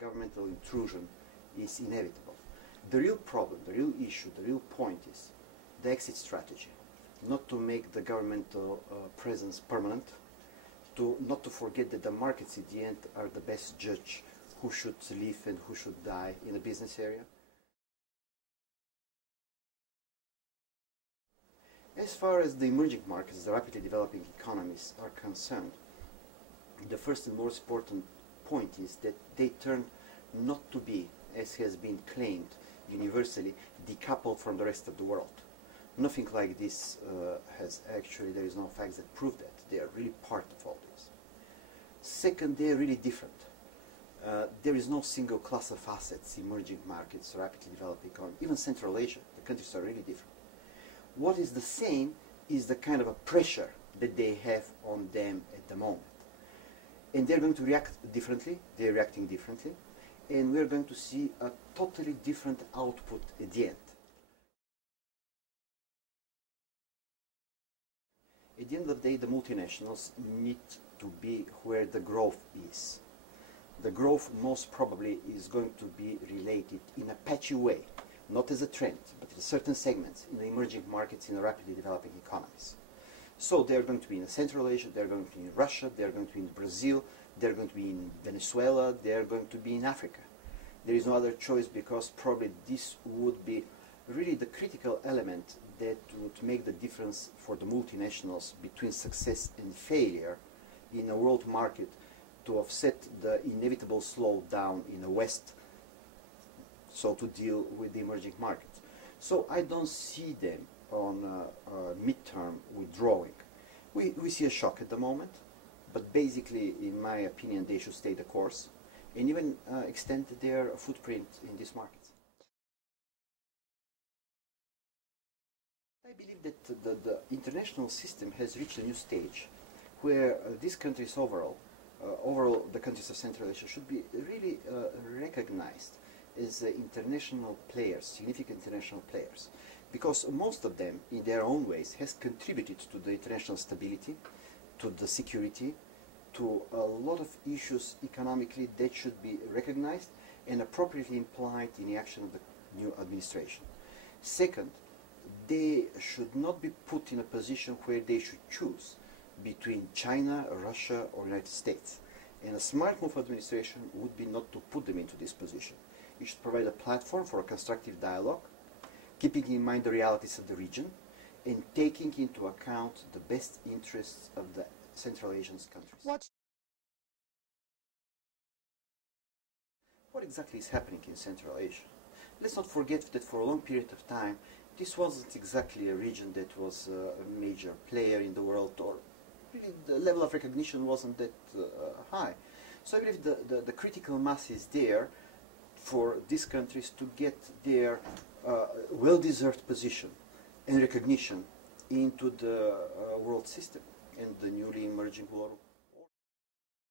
governmental intrusion is inevitable. The real problem, the real issue, the real point is the exit strategy. Not to make the governmental presence permanent, not to forget that the markets at the end are the best judge who should live and who should die in a business area. As far as the emerging markets, the rapidly developing economies are concerned, the first and most important point is that they turn not to be, as has been claimed universally, decoupled from the rest of the world. Nothing like this there is no facts that prove that. They are really part of all this. Second, they are really different. There is no single class of assets, emerging markets, rapidly developing economies, even Central Asia. The countries are really different. What is the same is the kind of a pressure that they have on them at the moment. And they're going to react differently, they're reacting differently, and we're going to see a totally different output at the end. At the end of the day, the multinationals need to be where the growth is. The growth most probably is going to be related in a patchy way, not as a trend, but in certain segments in the emerging markets in the rapidly developing economies. So they're going to be in Central Asia, they're going to be in Russia, they're going to be in Brazil, they're going to be in Venezuela, they're going to be in Africa. There is no other choice because probably this would be really the critical element that would make the difference for the multinationals between success and failure in a world market to offset the inevitable slowdown in the West, so to deal with the emerging markets. So I don't see them on midterm withdrawing. We see a shock at the moment, but basically, in my opinion, they should stay the course and even extend their footprint in these markets. I believe that the international system has reached a new stage where these countries overall the countries of Central Asia should be really recognized as international players, significant international players, because most of them, in their own ways, has contributed to the international stability, to the security, to a lot of issues economically that should be recognized and appropriately implied in the action of the new administration. Second, they should not be put in a position where they should choose between China, Russia, or United States. And a smart move of administration would be not to put them into this position. It should provide a platform for a constructive dialogue, keeping in mind the realities of the region, and taking into account the best interests of the Central Asian countries. What exactly is happening in Central Asia? Let's not forget that for a long period of time, this wasn't exactly a region that was a major player in the world, or really the level of recognition wasn't that high. So I believe the critical mass is there for these countries to get their well-deserved position and recognition into the world system and the newly emerging world.